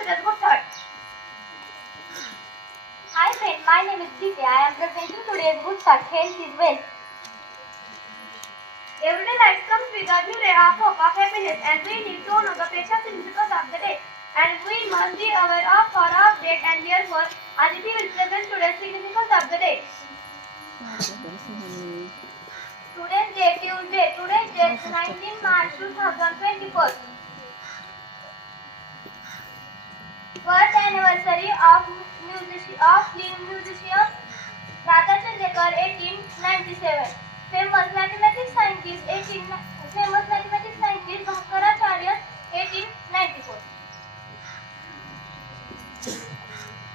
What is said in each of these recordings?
considered good thought. Hi friend, my name is Divya. I am presenting today's good thought. Health is wealth. Everyday life comes with a new ray of hope, of happiness, and we need to know the precious significance of the day. And we must be aware of our update, and therefore, Aditi will present today's significance of the day. Today's date, Tuesday. Today's date, 19 March 2024. Birth anniversary of Film Musician Radha Chandekar, 1897. Famous mathematics scientist, Bhaskaracharya, 1894.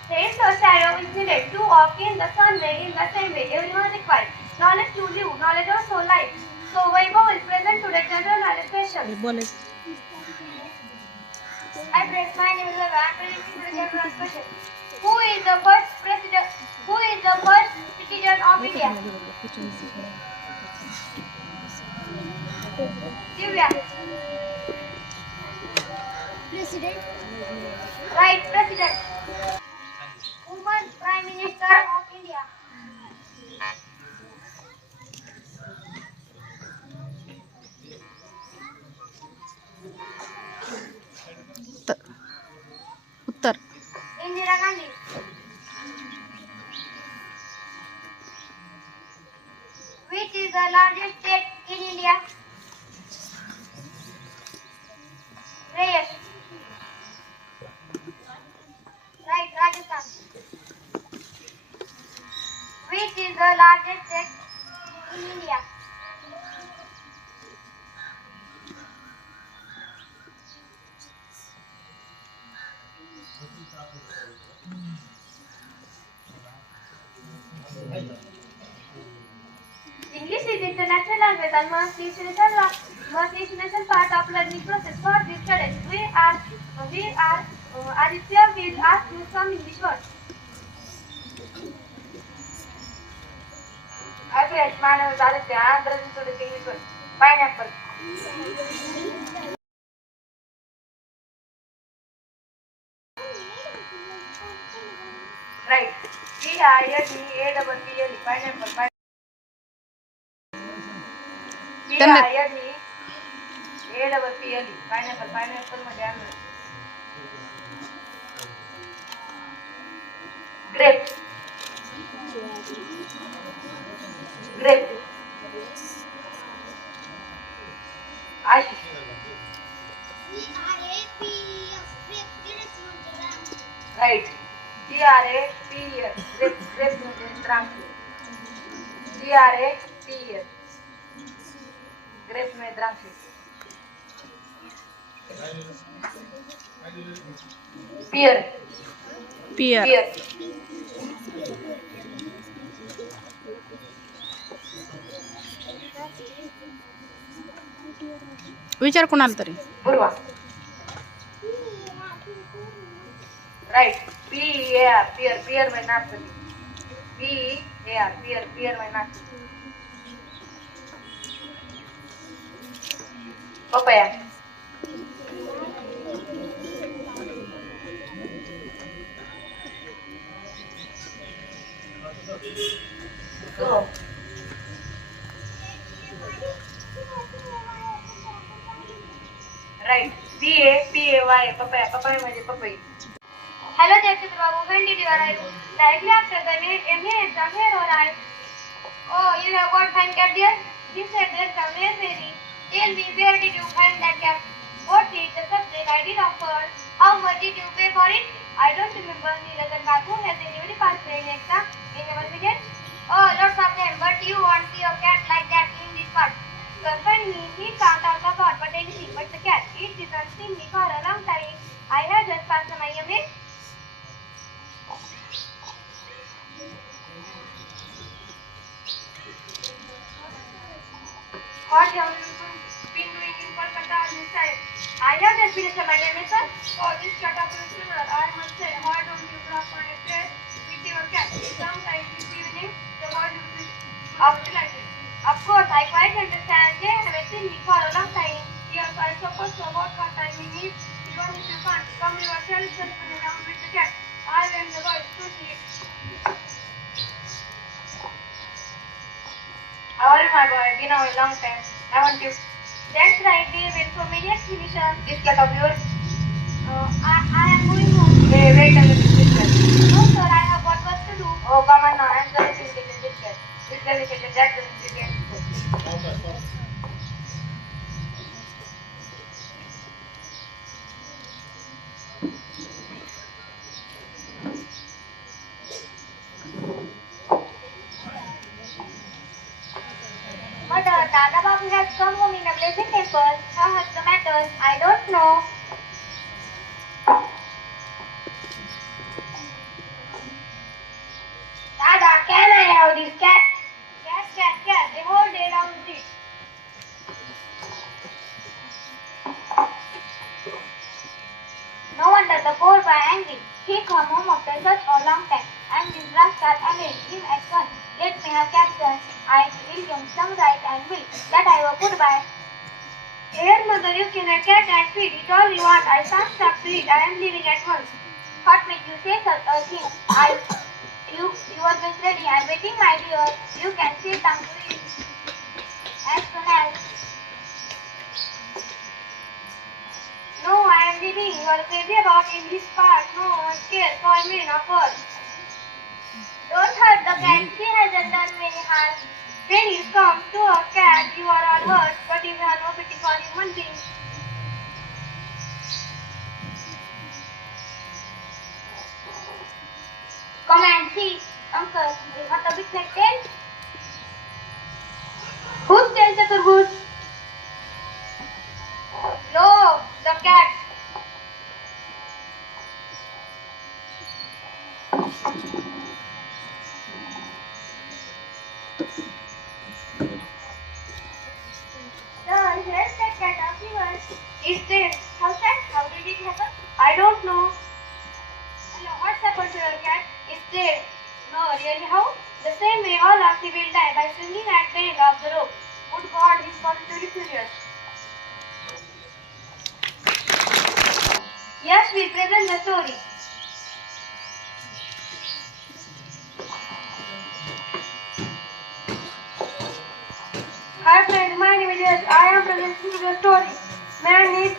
Saints or shadow is needed to walk in the sun way in the same way. Everyone requires knowledge to live, knowledge also life. So Vaibhav will present today's general knowledge question. Hi friends, my name is Vaibhav. I am presenting today's general knowledge question. Who is the first president? Who is the first citizen of India? Divya. President. Right, President. Woman Prime Minister of India. Uttar Indira Gandhi. Which is the largest state in India? Rayesh. Right, Rajasthan. Which is the largest state in India? English is international language and must be essential part of learning process. For this students, Aditya will ask you some English words. Hi friends, my name is Aditya. I am presenting today's English word. Pineapple. Right. Pineapple. Pineapple. Pineapple. Pineapple मध्ये आणलं. Grape. Grape. Right. Grape. Grape म्हणजे द्राक्ष. Grape में द्राक्ष. Pear. विचार कोणाला तरी पूर्वा. Right. Pear. Pear में नाशपाती. Pear में नाशपाती. Papaya. Right. Papaya. Papaya म्हणजे पपई. Hello Jayachitra Babu, when did you arrive? Directly after the MA exam here or I? Oh, you have got fine cat dear? This address is very. Tell me, where did you find that cat? What is the subject I did offer? How much did you pay for it? I don't remember. Nilagan Babu, has anybody passed the exam in our village? Oh, lots of them, but you won't see a cat like that in this part. Girlfriend me, he can't talk about but anything but the cat. It isn't seen me for a long time. I have just passed my MA. What have you been doing in Kolkata this time? I have just finished my MA, sir. Oh, this cat of listener, I must say, why don't you drop on a plate with your cat? Sometimes this evening, the world will be after like it. Of course, I quite understand. They haven't seen me for a long time. Yes, I suppose so. What time we need? Even if you can't come yourself, successfully down with the cat. I am the bird to sleep. How are you, my boy? Been a long time. I want you. That's right, David. So many exhibitions. This cat of yours? I am going home. Wait a minute, this cat. No, sir. I have got work to do. Oh, come on now. I'm sorry to indicate this cat. This delicate, that delicate. Mother, Dada Babu has come home in a blazing temper. How has the matter? I don't know. Dada, can I have this cat? Cat. The whole day long this. No wonder the poor boy angry. He come home after such a long time, and this rascal annoying him at once. Let me have cat, son. I will give him some rice and milk that I will put by. Here, mother, you can have cat and feed it all you want. I can't stop to eat. I am leaving at once. What made you say such a thing? You always ready and waiting, my dear. You can sit down to eat as soon as. No, I am leaving. You are crazy about in this part. No, I care for me, not for. Don't hurt the cat. She hasn't done many harm. When you come to a cat, you are all hurt, but you have no pity for human beings. Come and see, uncle. You got a big black tail? Whose tail is the good? No, the cat. Sir, here's the cat of yours. Is dead. How sad? How did it happen? I don't know. Hello, what's happened to your cat? It's dead. No, really, how? The same way all of you will die by swinging at the end of the rope. Good God, he's positively furious. Yes, we present the story. Hi friends, my name is Yash. I am presenting the story. Man needs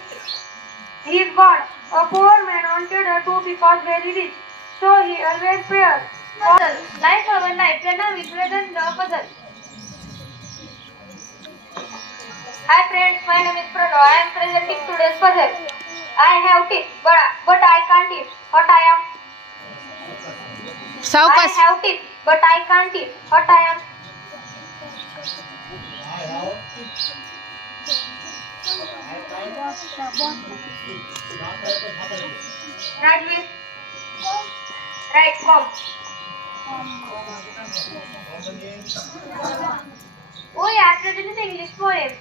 his God. A poor man wanted a two because very rich. So he always prayed. Puzzle. Like our life, now we present the puzzle. Hi friends, my name is Pranav. I am presenting today's puzzle. I have teeth, but I can't eat. What I am? सावकाश. I have teeth, but I can't eat. What I am? Graduate. Right, come. Oh yeah, present English poem.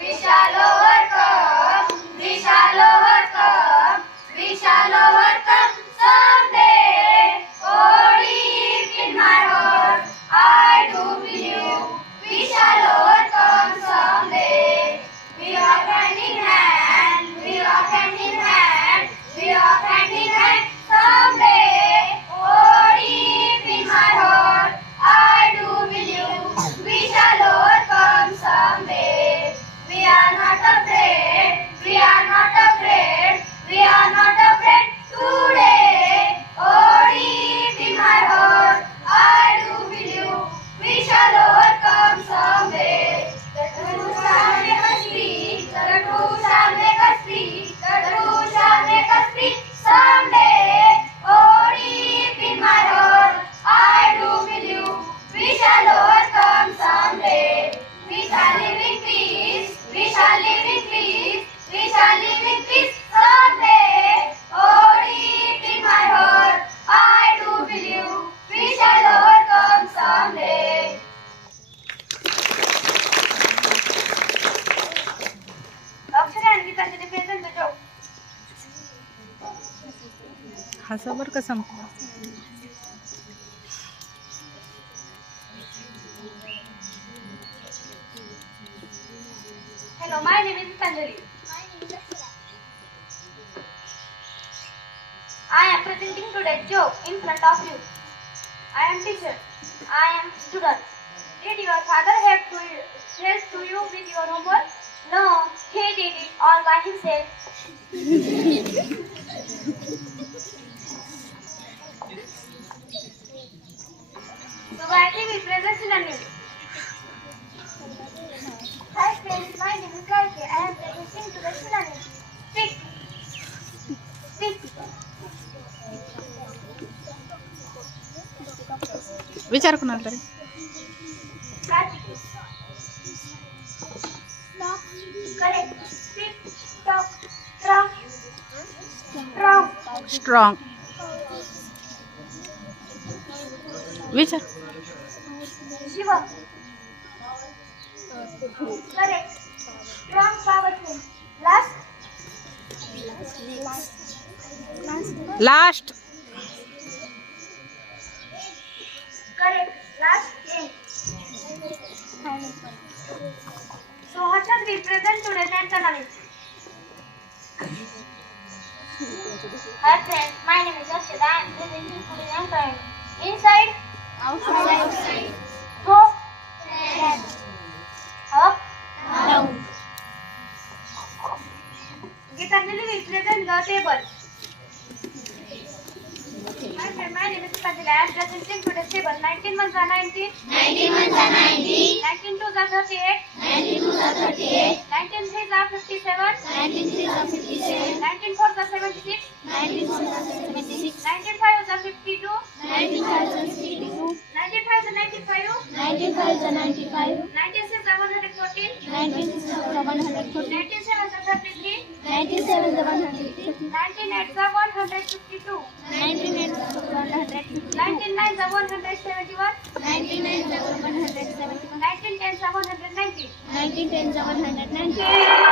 We shall overcome. We shall overcome. We shall overcome someday. Oh, deep in my heart, I do believe we shall overcome someday. We are hand in hand. We are hand in hand. We are hand in hand someday. Oh, deep in my heart, I do believe we shall overcome someday. We are not afraid. We are not afraid. We are not afraid today. Oh, deep in my heart, I do believe we shall overcome someday. The truth shall make us free. The truth shall make us free. The truth shall make us free someday. Oh, deep in my heart, I do believe we shall overcome someday. We shall live in peace. We shall live in peace. We shall live in peace someday. Oh, deep in my heart, I do believe we shall overcome someday. Akshay and Geeta did present the joke. हसा बरं का संपला. My name is Panjali. I am presenting today's joke in front of you. I am teacher. I am student. Did your father help to you with your homework? No, he did it all by himself. So Gayatri will present synonym. Hi friends, my name is Gayatri. I am presenting today's synonym. Stick. Stick. विचार कोणाला तरी. Kartik. Stop. Correct. Stick. Stop. Strong. Strong. Strong. विचार. Shiva. Correct. Strong, powerful. Last. Last. Correct. Last. End. So Harshad will present today's antonym. Hi friends, my name is Harshad. I am presenting today's antonym. Inside. Outside. Go. Up. Down. Gitanjali will present the table. Hi friend, my name is Gitanjali. I am presenting today's table. 19 ones are 90. 19 twos are 38. 19 threes are 57. 19 fours are 76. 19 fives are 52. 19 fives are 95. 19 six are 114. 19 sevens are 33. 19 eights are 152. 19 nines are 171. 19 tens are 190.